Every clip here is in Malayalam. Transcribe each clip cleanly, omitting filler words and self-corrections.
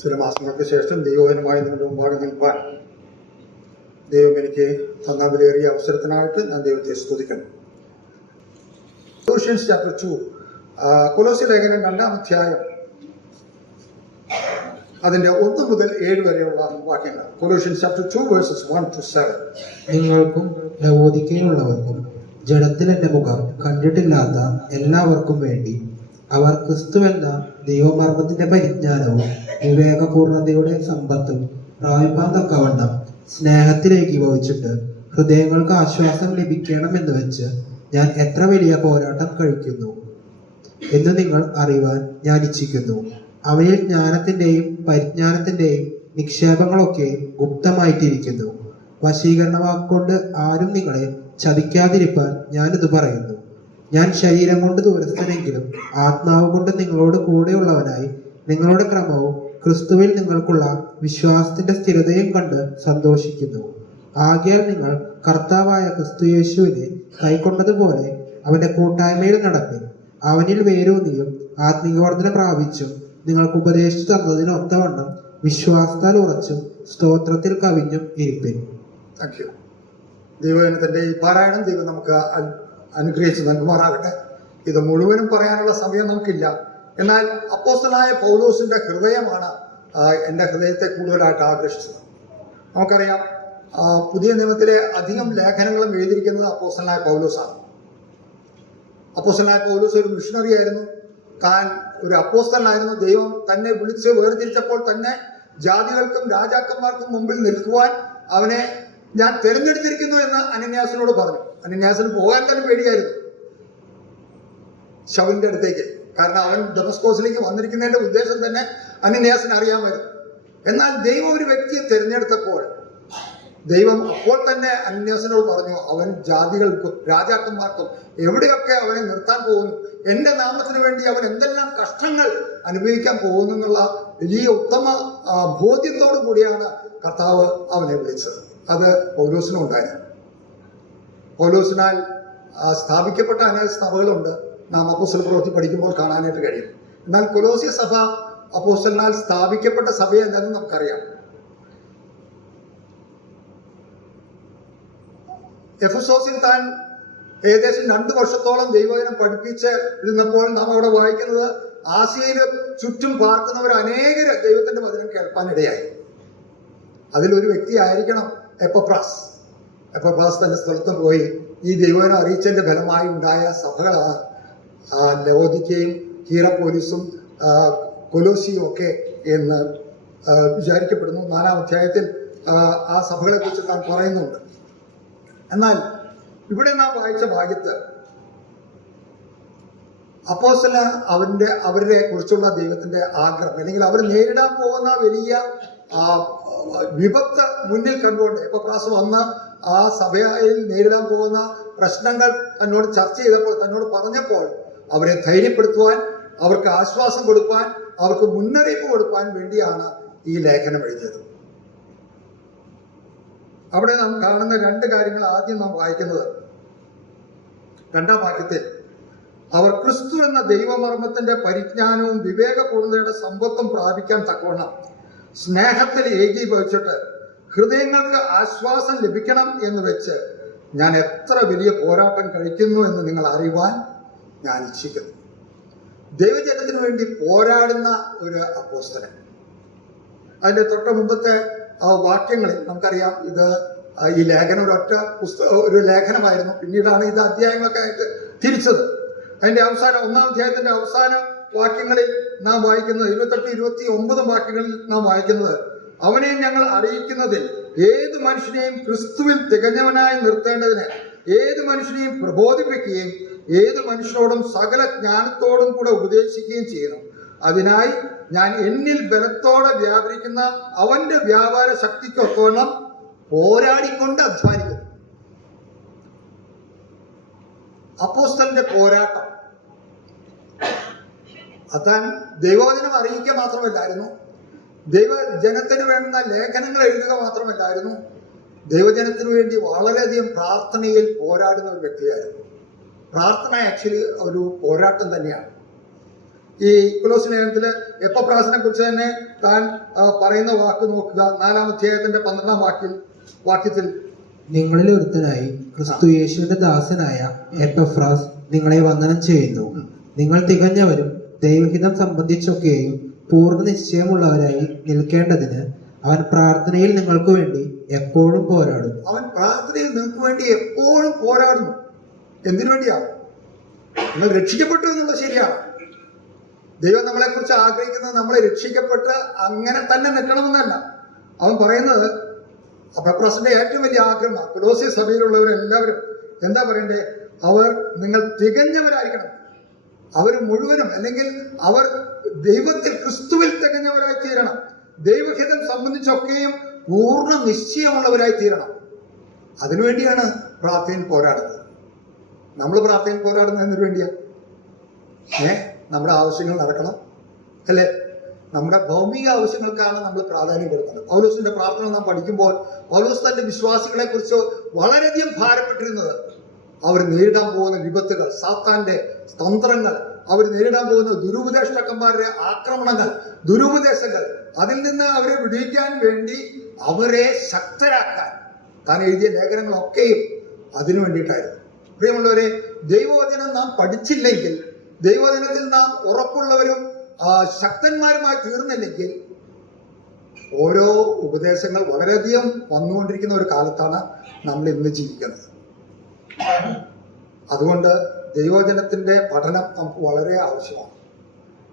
ചില മാസങ്ങൾക്ക് ശേഷം ദൈവവചനമായി നിങ്ങളുടെ മുമ്പാകെ നിൽപ്പാൻ ദൈവം എനിക്ക് തന്ന വിലയേറിയ അവസരത്തിനായിട്ട് ഞാൻ ദൈവത്തെ സ്തുതിക്കുന്നു. കൊലോഷ്യൻസ് ചാപ്റ്റർ 2, കൊലോസ്യ ലേഖനം 2-ാം അധ്യായം അതിന്റെ 1 മുതൽ 7 വരെയുള്ള വാക്യങ്ങൾ. Colossians chapter 2 versus 1 to 7. നിങ്ങൾക്കും ലവോദിക്കയിലുള്ളവർക്കും ജഡത്തിൽ എന്റെ മുഖം കണ്ടിട്ടില്ലാത്ത എല്ലാവർക്കും വേണ്ടി അവർ ക്രിസ്തുവെന്ന ദൈവമർമ്മത്തിന്റെ പരിജ്ഞാനവും വിവേകപൂർണതയുടെ സമ്പത്തും പ്രാപിപ്പാൻ തക്കവണ്ണം സ്നേഹത്തിൽ ഏകീഭവിച്ചിട്ട് ഹൃദയങ്ങൾക്ക് ആശ്വാസം ലഭിക്കണമെന്ന് വെച്ച് ഞാൻ എത്ര വലിയ പോരാട്ടം കഴിക്കുന്നു എന്ന് നിങ്ങൾ അറിവാൻ ഞാൻ ഇച്ഛിക്കുന്നു. അവയിൽ ജ്ഞാനത്തിന്റെയും പരിജ്ഞാനത്തിന്റെയും നിക്ഷേപങ്ങളൊക്കെയും ഗുപ്തമായിട്ടിരിക്കുന്നു. വശീകരണ വാക്കുകൊണ്ട് ആരും നിങ്ങളെ ചതിക്കാതിരിപ്പാൻ ഞാനിത് പറയുന്നു. ഞാൻ ശരീരം കൊണ്ട് ദൂരസ്ഥനെങ്കിലും ആത്മാവ് കൊണ്ട് നിങ്ങളോട് കൂടെയുള്ളവനായി നിങ്ങളുടെ ക്രമവും ക്രിസ്തുവിൽ നിങ്ങൾക്കുള്ള വിശ്വാസത്തിന്റെ സ്ഥിരതയും കണ്ട് സന്തോഷിക്കുന്നു. ആകയാൽ നിങ്ങൾ കർത്താവായ ക്രിസ്തു യേശുവിനെ കൈക്കൊണ്ടതുപോലെ അവന്റെ കൂട്ടായ്മയിൽ നടപ്പിൻ. അവനിൽ വേരൂന്നിയും ആത്മീയവർദ്ധന പ്രാപിച്ചും നിങ്ങൾക്ക് ഉപദേശിച്ചു തന്നതിനൊത്തവണ്ണം വിശ്വാസത്താൽ ഉറച്ചും സ്തോത്രത്തിൽ കവിഞ്ഞും ഇരിപ്പിൻ. ദൈവജനത്തിന്റെ ഈ പാരായണം ദൈവം നമുക്ക് അനുഗ്രഹിച്ച് നൽകുമാറാകട്ടെ. ഇത് മുഴുവനും പറയാനുള്ള സമയം നമുക്കില്ല. എന്നാൽ അപ്പോസ്തലനായ പൗലോസിന്റെ ഹൃദയമാണ് എൻ്റെ ഹൃദയത്തെ കൂടുതലായിട്ട് ആകർഷിച്ചത്. നമുക്കറിയാം, പുതിയ നിയമത്തിലെ അധികം ലേഖനങ്ങളും എഴുതിയിരിക്കുന്നത് അപ്പോസ്തലനായ പൗലോസാണ്. അപ്പോസ്തലനായ പൗലോസ് ഒരു മിഷണറി ആയിരുന്നു. താൻ ഒരു അപ്പോസ്തലനായിരുന്നു. ദൈവം തന്നെ വിളിച്ച് വേർതിരിച്ചപ്പോൾ തന്നെ ജാതികൾക്കും രാജാക്കന്മാർക്കും മുമ്പിൽ നിൽക്കുവാൻ അവനെ ഞാൻ തിരഞ്ഞെടുത്തിരിക്കുന്നു എന്ന് അനന്യാസിനോട് പറഞ്ഞു. അനന്യാസിന് പോകാൻ തന്നെ പേടിയായിരുന്നു ശൗലിന്റെ അടുത്തേക്ക്. കാരണം അവൻ ദമസ്കോസിലേക്ക് വന്നിരിക്കുന്നതിന്റെ ഉദ്ദേശം തന്നെ അനന്യാസിന് അറിയാമായിരുന്നു. എന്നാൽ ദൈവം ഒരു വ്യക്തിയെ തിരഞ്ഞെടുത്തപ്പോൾ ദൈവം അപ്പോൾ തന്നെ അനന്യാസിനോട് പറഞ്ഞു, അവൻ ജാതികൾക്കും രാജാക്കന്മാർക്കും എവിടെയൊക്കെ അവനെ നിർത്താൻ പോകുന്നു, എന്റെ നാമത്തിന് വേണ്ടി അവൻ എന്തെല്ലാം കഷ്ടങ്ങൾ അനുഭവിക്കാൻ പോകുന്നു എന്നുള്ള വലിയ ഉത്തമ ബോധ്യത്തോടു കൂടിയാണ് കർത്താവ് അവനെ വിളിച്ചത്. അത് പൗലോസിനും ഉണ്ടായിരുന്നു. പൗലോസിനാൽ സ്ഥാപിക്കപ്പെട്ട അനേക സഭകളുണ്ട്. നാം അപ്പോസ്തല പ്രവൃത്തി പഠിക്കുമ്പോൾ കാണാനായിട്ട് കഴിയും. എന്നാൽ കൊലോസ്യ സഭ അപ്പോസ്തലനാൽ സ്ഥാപിക്കപ്പെട്ട സഭയല്ലെന്ന് നമുക്കറിയാം. എഫെസോസിൽ താൻ ഏകദേശം 2 വർഷത്തോളം ദൈവവചനം പഠിപ്പിച്ച് ഇരുന്നപ്പോൾ നാം അവിടെ വായിക്കുന്നത് ആസിയയിൽ ചുറ്റും പാർക്കുന്നവർ അനേകര് ദൈവത്തിന്റെ വചനം കേൾപ്പാനിടയായി. അതിലൊരു വ്യക്തി ആയിരിക്കണം എപ്പഫ്രാസ്. എപ്പഫ്രാസ് തന്റെ സ്ഥലത്ത് പോയി ഈ ദൈവവചനം അറിയിച്ചതിന്റെ ഫലമായി ഉണ്ടായ സഭകളാണ് ലവോദിക്കയും ഹീറപ്പോലിസും കൊലോസിയും ഒക്കെ എന്ന് വിചാരിക്കപ്പെടുന്നു. 4-ാം അധ്യായത്തിൽ ആ സഭകളെ കുറിച്ച് താൻ പറയുന്നുണ്ട്. എന്നാൽ ഇവിടെ നാം വായിച്ച ഭാഗത്ത് അപ്പോസ്തല അവരെ കുറിച്ചുള്ള ദൈവത്തിന്റെ ആഗ്രഹം, അല്ലെങ്കിൽ അവർ നേരിടാൻ പോകുന്ന വലിയ വിപത്ത് മുന്നിൽ കണ്ടുകൊണ്ട് എപ്പഫ്രാസ് വന്ന് ആ സഭയിൽ നേരിടാൻ പോകുന്ന പ്രശ്നങ്ങൾ തന്നോട് ചർച്ച ചെയ്തപ്പോൾ, തന്നോട് പറഞ്ഞപ്പോൾ അവരെ ധൈര്യപ്പെടുത്തുവാൻ, അവർക്ക് ആശ്വാസം കൊടുക്കാൻ, അവർക്ക് മുന്നറിയിപ്പ് കൊടുക്കാൻ വേണ്ടിയാണ് ഈ ലേഖനം എഴുതിയത്. അവിടെ നാം കാണുന്ന 2 കാര്യങ്ങൾ. ആദ്യം നാം വായിക്കുന്നത് 2-ാം വാക്യത്തിൽ, അവർ ക്രിസ്തു എന്ന ദൈവമർമ്മത്തിന്റെ പരിജ്ഞാനവും വിവേകപൂർണതയുടെ സമ്പത്തും പ്രാപിക്കാൻ തക്കവണ്ണം സ്നേഹത്തിൽ ഏകീഭവിച്ചിട്ട് ഹൃദയങ്ങൾക്ക് ആശ്വാസം ലഭിക്കണം എന്ന് വെച്ച് ഞാൻ എത്ര വലിയ പോരാട്ടം കഴിക്കുന്നു എന്ന് നിങ്ങൾ അറിയുവാൻ ഞാൻ ഇച്ഛിക്കുന്നു. ദൈവജനത്തിന് വേണ്ടി പോരാടുന്ന ഒരു അപ്പോസ്തലൻ. അതിന്റെ തൊട്ട് മുമ്പത്തെ വാക്യങ്ങളിൽ നമുക്കറിയാം, ഇത് ഈ ലേഖനം ഒരു ലേഖനമായിരുന്നു. പിന്നീടാണ് ഇത് അധ്യായങ്ങളൊക്കെ ആയിട്ട് തിരിച്ചത്. അതിന്റെ അവസാനം 1-ാം അധ്യായത്തിന്റെ അവസാന വാക്യങ്ങളിൽ നാം വായിക്കുന്നത് 28-29 വാക്യങ്ങളിൽ നാം വായിക്കുന്നത്, അവനെ ഞങ്ങൾ അറിയിക്കുന്നതിൽ ഏത് മനുഷ്യനെയും ക്രിസ്തുവിൽ തികഞ്ഞവനായി നിർത്തേണ്ടതിന് ഏത് മനുഷ്യനെയും പ്രബോധിപ്പിക്കുകയും ഏത് മനുഷ്യനോടും സകല ജ്ഞാനത്തോടും കൂടെ ഉപദേശിക്കുകയും ചെയ്യുന്നു. അതിനായി ഞാൻ എന്നിൽ ബലത്തോടെ വ്യാപരിക്കുന്ന അവന്റെ വ്യാപാര ശക്തിക്കൊത്തോളം പോരാടിക്കൊണ്ട് അധ്വാനിക്കുന്നു. അപ്പോസ്തലന്റെ പോരാട്ടം അതാൻ ദൈവവചനം അറിയിക്കുക മാത്രമല്ലായിരുന്നു, ദൈവജനത്തിന് വേണ്ടുന്ന ലേഖനങ്ങൾ എഴുതുക മാത്രമല്ലായിരുന്നു, ദൈവജനത്തിന് വേണ്ടി വളരെയധികം പ്രാർത്ഥനയിൽ പോരാടുന്ന ഒരു വ്യക്തിയായിരുന്നു. പ്രാർത്ഥന ആക്ച്വലി ഒരു പോരാട്ടം തന്നെയാണ്. ഈ കൊലോസ്യ ലേഖനത്തില് എപ്പഫ്രാസിനെ കുറിച്ച് തന്നെ താൻ പറയുന്ന വാക്ക് നോക്കുക. 4-ാം അധ്യായത്തിന്റെ 12-ാം വാക്യത്തിൽ നിങ്ങളിൽ ഒരുത്തനായി ക്രിസ്തു യേശുവിന്റെ ദാസനായ എപ്പഫ്രാസ് നിങ്ങളെ വന്ദനം ചെയ്യുന്നു. നിങ്ങൾ തികഞ്ഞവരും ദൈവഹിതം സംബന്ധിച്ചൊക്കെയും പൂർണ്ണ നിശ്ചയമുള്ളവരായി നിൽക്കേണ്ടതിന് അവൻ പ്രാർത്ഥനയിൽ നിങ്ങൾക്ക് വേണ്ടി എപ്പോഴും പോരാടും. അവൻ പ്രാർത്ഥനയിൽ നിങ്ങൾക്ക് വേണ്ടി എപ്പോഴും പോരാടുന്നു. എന്തിനു വേണ്ടിയാ? നിങ്ങൾ രക്ഷിക്കപ്പെട്ടു എന്നുള്ളത് ശരിയാണ്. ദൈവം നമ്മളെ കുറിച്ച് ആഗ്രഹിക്കുന്നത് നമ്മളെ രക്ഷിക്കപ്പെട്ട് അങ്ങനെ തന്നെ നിൽക്കണമെന്നല്ല. അവൻ പറയുന്നത് എപ്പഫ്രാസിന്റെ ഏറ്റവും വലിയ ആഗ്രഹം കൊലോസ്യ സഭയിലുള്ളവരെല്ലാവരും എന്താ പറയണ്ടേ? നിങ്ങൾ തികഞ്ഞവരായിരിക്കണം. അവർ മുഴുവനും, അല്ലെങ്കിൽ അവർ ദൈവത്തിൽ ക്രിസ്തുവിൽ തികഞ്ഞവരായി തീരണം. ദൈവഹിതം സംബന്ധിച്ചൊക്കെയും പൂർണ്ണ നിശ്ചയമുള്ളവരായി തീരണം. അതിനുവേണ്ടിയാണ് പ്രാർത്ഥനയിൽ പോരാടുന്നത്. നമ്മൾ പ്രാർത്ഥനയിൽ പോരാടുന്നത് എന്തിനു വേണ്ടിയാ? നമ്മുടെ ആവശ്യങ്ങൾ നടക്കണം, അല്ലേ? നമ്മുടെ ഭൗമിക ആവശ്യങ്ങൾക്കാണ് നമ്മൾ പ്രാധാന്യം കൊടുക്കുന്നത്. പൗലോസിന്റെ പ്രാർത്ഥന നാം പഠിക്കുമ്പോൾ പൗലോസ് തന്റെ വിശ്വാസികളെ കുറിച്ച് വളരെയധികം ഭാരപ്പെട്ടിരുന്നത് അവർ നേരിടാൻ പോകുന്ന വിപത്തുകൾ, സാത്താന്റെ തന്ത്രങ്ങൾ, അവർ നേരിടാൻ പോകുന്ന ദുരുപദേഷ്ടക്കന്മാരുടെ ആക്രമണങ്ങൾ, ദുരുപദേശങ്ങൾ, അതിൽ നിന്ന് അവരെ വിടുവിക്കാൻ വേണ്ടി അവരെ ശക്തരാക്കാൻ താൻ എഴുതിയ ലേഖനങ്ങളൊക്കെയും അതിനു വേണ്ടിയിട്ടായിരുന്നു. പ്രിയമുള്ളവരെ, ദൈവവചനം നാം പഠിച്ചില്ലെങ്കിൽ, ദൈവവചനത്തിൽ നാം ഉറപ്പുള്ളവരും ശക്തന്മാരുമായി തീർന്നില്ലെങ്കിൽ, ഓരോ ഉപദേശങ്ങൾ വളരെയധികം വന്നുകൊണ്ടിരിക്കുന്ന ഒരു കാലത്താണ് നമ്മൾ ഇന്ന് ജീവിക്കുന്നത്. അതുകൊണ്ട് ദൈവവചനത്തിന്റെ പഠനം നമുക്ക് വളരെ ആവശ്യമാണ്.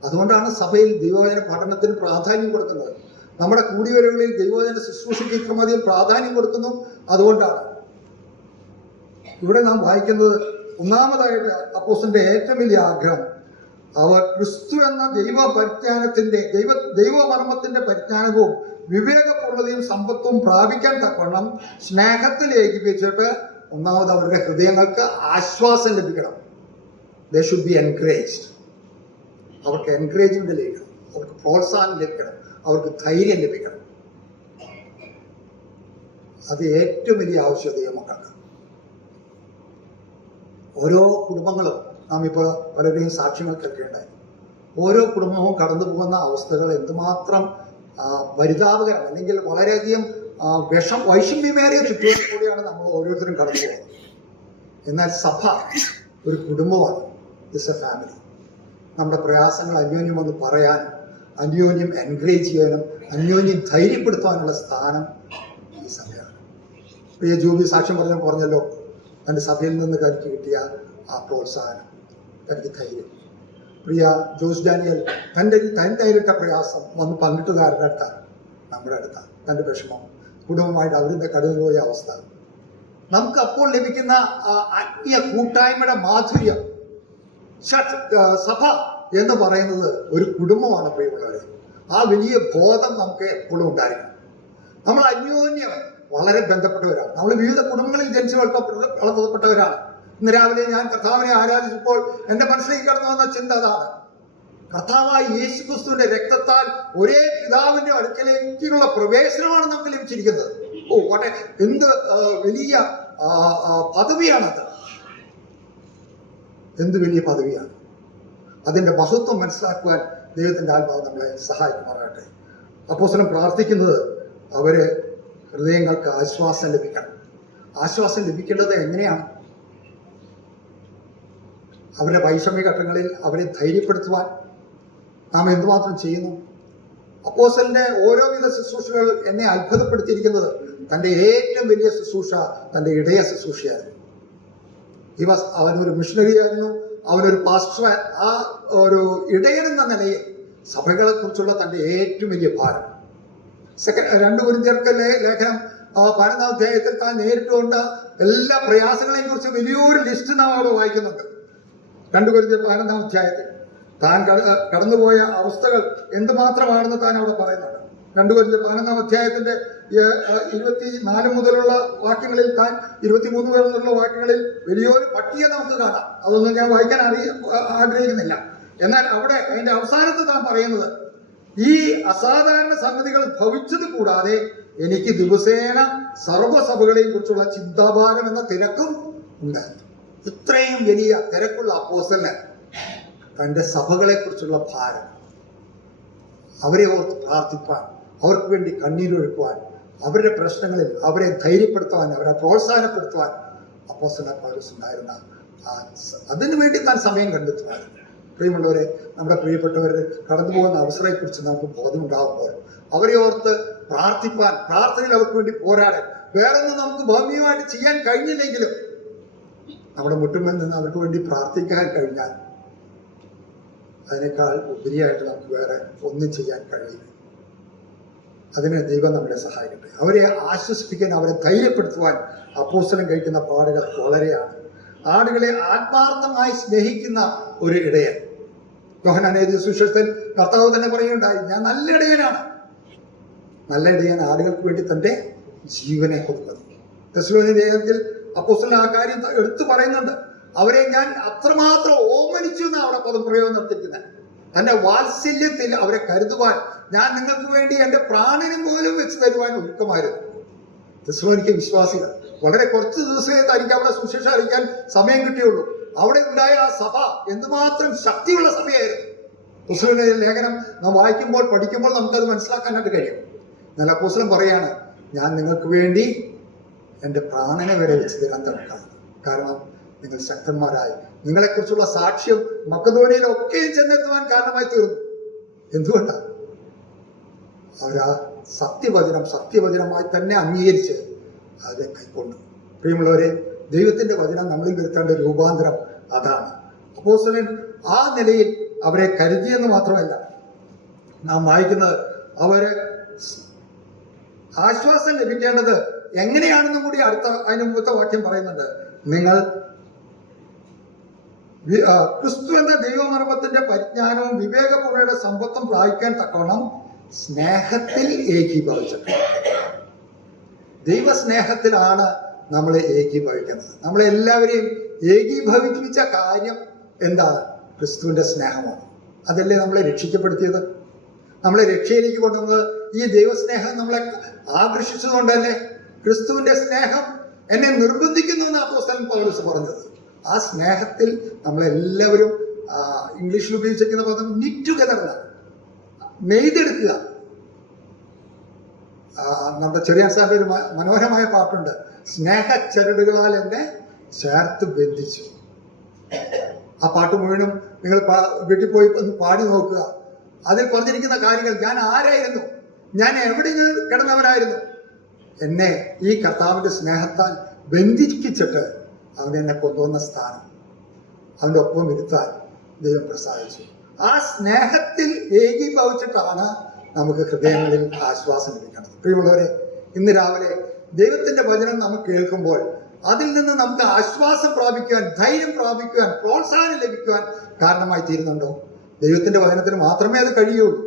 അതുകൊണ്ടാണ് സഭയിൽ ദൈവവചന പഠനത്തിന് പ്രാധാന്യം കൊടുക്കുന്നത്. നമ്മുടെ കൂടിവരവുകളിൽ ദൈവവചന ശുശ്രൂഷയ്ക്ക് ഇത്രമധികം പ്രാധാന്യം കൊടുക്കുന്നു. അതുകൊണ്ടാണ് ഇവിടെ നാം വായിക്കുന്നത്, ഒന്നാമതായിട്ട് അപ്പോസ്തലന്റെ ഏറ്റവും വലിയ ആഗ്രഹം അവർ ക്രിസ്തു എന്ന ദൈവമർമ്മത്തിന്റെ പരിജ്ഞാനവും വിവേകപൂർണതയും സമ്പത്തും പ്രാപിക്കാൻ തക്കവണ്ണം സ്നേഹത്തിൽ ഏകീപിച്ചിട്ട് ഒന്നാമത് അവരുടെ ഹൃദയങ്ങൾക്ക് ആശ്വാസം ലഭിക്കണം. They should be encouraged. അവർക്ക് എൻകറേജ്മെന്റ് ലഭിക്കണം, അവർക്ക് പ്രോത്സാഹനം ലഭിക്കണം, അവർക്ക് ധൈര്യം ലഭിക്കണം. അത് ഏറ്റവും വലിയ ആവശ്യകത മക്കൾക്ക്. ഓരോ കുടുംബങ്ങളും നാം ഇപ്പോൾ പലരുടെയും സാക്ഷ്യങ്ങൾ കേൾക്കേണ്ടായി. ഓരോ കുടുംബവും കടന്നു പോകുന്ന അവസ്ഥകൾ എന്തുമാത്രം പരിതാപകരം, അല്ലെങ്കിൽ വളരെയധികം വൈഷമ്യമേറിയ ചുറ്റുപാടിൽ കൂടിയാണ് നമ്മൾ ഓരോരുത്തരും കടന്നു പോകുന്നത്. എന്നാൽ സഭ ഒരു കുടുംബമാണ്. It's A family. നമ്മുടെ പ്രയാസങ്ങൾ അന്യോന്യം ഒന്ന് പറയാൻ, അന്യോന്യം എൻകറേജ് ചെയ്യാനും അന്യോന്യം ധൈര്യപ്പെടുത്താനുള്ള സ്ഥാനം ഈ സഭയാണ്. പ്രിയ ജൂബി സാക്ഷ്യം പറഞ്ഞല്ലോ, തൻ്റെ സഭയിൽ നിന്ന് തനിക്ക് കിട്ടിയ ആ പ്രോത്സാഹനം, തനിക്ക് ധൈര്യം. പ്രിയ ജോസ് ഡാനിയൽ തൻ്റെ നേരിട്ട പ്രയാസം വന്ന് പങ്കിട്ടുകാരുടെ അടുത്താണ്, നമ്മുടെ അടുത്താണ്. തൻ്റെ വിഷമം, കുടുംബമായിട്ട് അവരുടെ കടന്നുപോയ അവസ്ഥ, നമുക്ക് അപ്പോൾ ലഭിക്കുന്ന ആത്മീയ കൂട്ടായ്മയുടെ മാധുര്യം. സഭ എന്ന് പറയുന്നത് ഒരു കുടുംബമാണ് പ്രിയമുള്ളവരെ. ആ വലിയ ബോധം നമുക്ക് എപ്പോഴും ഉണ്ടായിരിക്കണം. നമ്മൾ അന്യോന്യം വളരെ ബന്ധപ്പെട്ടവരാണ്. നമ്മൾ വിവിധ കുടുംബങ്ങളിൽ ജനിച്ചു വളർത്തപ്പെട്ടവരാണ്. ഇന്ന് രാവിലെ ഞാൻ കർത്താവിനെ ആരാധിച്ചപ്പോൾ എൻ്റെ മനസ്സിലേക്ക് കടന്നു വന്ന ചിന്ത അതാണ്. കർത്താവായ യേശുക്രിസ്തുവിന്റെ രക്തത്താൽ ഒരേ പിതാവിന്റെ അടുക്കലേക്കുള്ള പ്രവേശനമാണ് നമുക്ക് ലഭിച്ചിരിക്കുന്നത്. എന്ത് വലിയ പദവിയാണത്! എന്ത് വലിയ പദവിയാണ്! അതിന്റെ മഹത്വം മനസ്സിലാക്കുവാൻ ദൈവത്തിന്റെ ആത്മാവ് നമ്മളെ സഹായിക്കുമാറാകട്ടെ. അപ്പോസ്തലൻ പ്രാർത്ഥിക്കുന്നത് അവര് ഹൃദയങ്ങൾക്ക് ആശ്വാസം ലഭിക്കണം. ആശ്വാസം ലഭിക്കേണ്ടത് എങ്ങനെയാണ്? അവരുടെ വൈഷമ്യ ഘട്ടങ്ങളിൽ അവരെ ധൈര്യപ്പെടുത്തുവാൻ നാം എന്തുമാത്രം ചെയ്യുന്നു? അപ്പോസ്തലന്റെ ഓരോവിധ ശുശ്രൂഷകൾ എന്നെ അത്ഭുതപ്പെടുത്തിയിരിക്കുന്നത് തൻ്റെ ഏറ്റവും വലിയ ശുശ്രൂഷ തൻ്റെ ഇടയ ശുശ്രൂഷയായിരുന്നു. അവനൊരു മിഷണറി ആയിരുന്നു, അവനൊരു പാസ്റ്റർ. ആ ഒരു ഇടയനെന്ന നിലയിൽ സഭകളെ കുറിച്ചുള്ള തൻ്റെ ഏറ്റവും വലിയ ഭാരം. 2 കൊരിന്ത്യർക്ക് ലേഖനം 12-ാം അധ്യായത്തിൽ താൻ നേരിട്ടുകൊണ്ട് എല്ലാ പ്രയാസങ്ങളെയും കുറിച്ച് വലിയൊരു ലിസ്റ്റ് നാം അവിടെ വായിക്കുന്നുണ്ട്. 2 കൊരിന്ത്യർ 12-ാം അധ്യായത്തിൽ താൻ കടന്നുപോയ അവസ്ഥകൾ എന്തുമാത്രമാണെന്ന് താൻ അവിടെ പറയുന്നുണ്ട്. 2 കൊരിന്ത്യർ 12-ാം അധ്യായത്തിന്റെ 24 മുതലുള്ള വാക്യങ്ങളിൽ, താൻ 23 മുതലുള്ള വാക്യങ്ങളിൽ വലിയൊരു പട്ടിക നമുക്ക് കാണാം. അതൊന്നും ഞാൻ വായിക്കാൻ ആഗ്രഹിക്കുന്നില്ല. എന്നാൽ അവിടെ അതിന്റെ അവസാനത്ത് താൻ പറയുന്നത്, ഈ അസാധാരണ സംഗതികൾ ഭവിച്ചത് കൂടാതെ എനിക്ക് ദിവസേന സർവ്വസഭകളെയും കുറിച്ചുള്ള ചിന്താഭാരം എന്ന തിരക്കും ഉണ്ട്. ഇത്രയും വലിയ തിരക്കുള്ള അപ്പോസ്തലന് തൻ്റെ സഭകളെക്കുറിച്ചുള്ള ഭാരം, അവരെ ഓർത്ത് പ്രാർത്ഥിപ്പാൻ, അവർക്ക് വേണ്ടി കണ്ണീരൊഴുക്കുവാൻ, അവരുടെ പ്രശ്നങ്ങളിൽ അവരെ ധൈര്യപ്പെടുത്തുവാൻ, അവരെ പ്രോത്സാഹനപ്പെടുത്തുവാൻ അപ്പോസ്തലനായ പൗലോസ് ഉണ്ടായിരുന്ന അതിനു വേണ്ടി താൻ സമയം കണ്ടെത്തുവാൻ. പ്രിയമുള്ളവരെ, നമ്മുടെ പ്രിയപ്പെട്ടവർ കടന്നു പോകുന്ന അവസരത്തെക്കുറിച്ച് നമുക്ക് ബോധമുണ്ടാകുമ്പോൾ അവരെ ഓർത്ത് പ്രാർത്ഥിപ്പാൻ, പ്രാർത്ഥനയിൽ അവർക്ക് വേണ്ടി പോരാടാൻ, വേറൊന്നും നമുക്ക് ഭൗമികമായിട്ട് ചെയ്യാൻ കഴിഞ്ഞില്ലെങ്കിലും നമ്മുടെ മുട്ടുമ്പിൽ നിന്ന് അവർക്ക് വേണ്ടി പ്രാർത്ഥിക്കാൻ കഴിഞ്ഞാൽ അതിനേക്കാൾ ഉപരിയായിട്ട് നമുക്ക് വേറെ ഒന്നും ചെയ്യാൻ കഴിയില്ല. അതിന് ദൈവം നമ്മളെ സഹായിക്കട്ടെ. അവരെ ആശ്വസിപ്പിക്കാൻ, അവരെ ധൈര്യപ്പെടുത്തുവാൻ അപ്പോസ്തലൻ കഴിക്കുന്ന പാടുകൾ വളരെയാണ്. ആടുകളെ ആത്മാർത്ഥമായി സ്നേഹിക്കുന്ന ഒരു ഇടയൻ. യോഹന്നാൻ എഴുതിയ സുവിശേഷത്തിൽ കർത്താവ് തന്നെ പറയുകയുണ്ടായി, ഞാൻ നല്ല ഇടയനാണ്. നല്ല ഇടയൻ ആടുകൾക്ക് വേണ്ടി തന്റെ ജീവനെ കൊടുക്കുന്നു. തെസ്സലോനിക്ക ലേഖനത്തിൽ അപ്പോസ്തലൻ ആ കാര്യം എടുത്തു പറയുന്നുണ്ട്. അവരെ ഞാൻ അത്രമാത്രം ഓമനിച്ചു എന്നാണ് അവിടെ പദപ്രയോഗം നടത്തിക്കുന്നത്. തന്റെ വാത്സല്യത്തിൽ അവരെ കരുതുവാൻ ഞാൻ നിങ്ങൾക്ക് വേണ്ടി എന്റെ പ്രാണനും പോലും വെച്ച് തരുവാൻ ഒരുക്കമായിരുന്നു. തെസ്സലോനിക്ക വിശ്വാസികൾ വളരെ കുറച്ച് ദിവസമേ തനിക്ക് അവിടെ സുവിശേഷം അറിയിക്കാൻ സമയം കിട്ടിയുള്ളൂ. അവിടെ ഉണ്ടായ ആ സഭ എന്തുമാത്രം ശക്തിയുള്ള സഭയായിരുന്നു. തെസ്സലോനിക്ക ലേഖനം നാം വായിക്കുമ്പോൾ, പഠിക്കുമ്പോൾ നമുക്കത് മനസ്സിലാക്കാനായിട്ട് കഴിയും. എന്നാൽ അപ്പോസ്തലൻ പറയാണ്, ഞാൻ നിങ്ങൾക്ക് വേണ്ടി എൻ്റെ പ്രാണനെ വരെ വെച്ച് തരാൻ തയ്യാറാണ്. കാരണം നിങ്ങൾ ശക്തന്മാരായി, നിങ്ങളെക്കുറിച്ചുള്ള സാക്ഷ്യം മക്കെദോന്യയിലൊക്കെയും ചെന്നെത്തുവാൻ കാരണമായി തീർന്നു. എന്തുകൊണ്ടാണ്? അവരാ സത്യവചനമായി തന്നെ അംഗീകരിച്ച് അതിനെ കൈക്കൊണ്ടു. പ്രിയമുള്ളവരെ, ദൈവത്തിന്റെ വചനം നമ്മളിൽ വരുത്തേണ്ട രൂപാന്തരം അതാണ്. അപ്പോസ്തലൻ ആ നിലയിൽ അവരെ കരുതിയെന്ന് മാത്രമല്ല, നാം വായിക്കുന്നത് അവര് ആശ്വാസം ലഭിക്കേണ്ടത് എങ്ങനെയാണെന്നും കൂടി അതിന് മുമ്പത്തെ വാക്യം പറയുന്നുണ്ട്. നിങ്ങൾ ക്രിസ്തു എന്ന ദൈവമർമ്മത്തിന്റെ പരിജ്ഞാനവും വിവേകപൂർണ്ണയുടെ സമ്പത്തും പ്രാപിക്കാൻ തക്കവണ്ണം സ്നേഹത്തിൽ ഏകീഭവിച്ചിട്ടുണ്ട്. ദൈവസ്നേഹത്തിലാണ് നമ്മളെ ഏകീഭവിക്കുന്നത്. നമ്മളെല്ലാവരെയും ഏകീഭവിപ്പിച്ച കാര്യം എന്താണ്? ക്രിസ്തുവിന്റെ സ്നേഹമാണ്. അതല്ലേ നമ്മളെ രക്ഷിക്കപ്പെടുത്തിയത്? നമ്മളെ രക്ഷയിലേക്ക് കൊണ്ടുവന്നത് ഈ ദൈവസ്നേഹം നമ്മളെ ആകർഷിച്ചതുകൊണ്ടല്ലേ? ക്രിസ്തുവിന്റെ സ്നേഹം എന്നെ നിർബന്ധിക്കുന്നു എന്ന് അപ്പോസ്തലൻ പൗലോസ് പറഞ്ഞത്. ആ സ്നേഹത്തിൽ നമ്മളെല്ലാവരും ഇംഗ്ലീഷിൽ ഉപയോഗിച്ചിരിക്കുന്ന പദം നിറ്റ് ടുഗദർ, നെയ്തെടുക്കുക. നമ്മുടെ ചെറിയ സാറിന്റെ ഒരു മനോഹരമായ പാട്ടുണ്ട്, സ്നേഹച്ചരടുകളാൽ എന്നെ ചേർത്ത് ബന്ധിച്ചു. ആ പാട്ട് മുഴുവനും നിങ്ങൾ വീട്ടിൽ പോയി ഒന്ന് പാടി നോക്കുക. അതിൽ പറഞ്ഞിരിക്കുന്ന കാര്യങ്ങൾ, ഞാൻ ആരായിരുന്നു, ഞാൻ എവിടെ കിടന്നവനായിരുന്നു, എന്നെ ഈ കർത്താവിന്റെ സ്നേഹത്താൽ ബന്ധിപ്പിച്ചിട്ട് അവൻ എന്നെ കൊണ്ടുവന്ന സ്ഥാനം, അവന്റെ ഒപ്പം ഇരുത്താൻ ദൈവം പ്രസാദിച്ചു. ആ സ്നേഹത്തിൽ ഏകീഭവിച്ചിട്ടാണ് നമുക്ക് ഹൃദയങ്ങളിൽ ആശ്വാസം ലഭിക്കുന്നത്. പ്രിയമുള്ളവരെ, ഇന്ന് രാവിലെ ദൈവത്തിന്റെ വചനം നമുക്ക് കേൾക്കുമ്പോൾ അതിൽ നിന്ന് നമുക്ക് ആശ്വാസം പ്രാപിക്കുവാൻ, ധൈര്യം പ്രാപിക്കുവാൻ, പ്രോത്സാഹനം ലഭിക്കുവാൻ കാരണമായി തീരുന്നുണ്ടോ? ദൈവത്തിന്റെ വചനത്തിന് മാത്രമേ അത് കഴിയുള്ളൂ.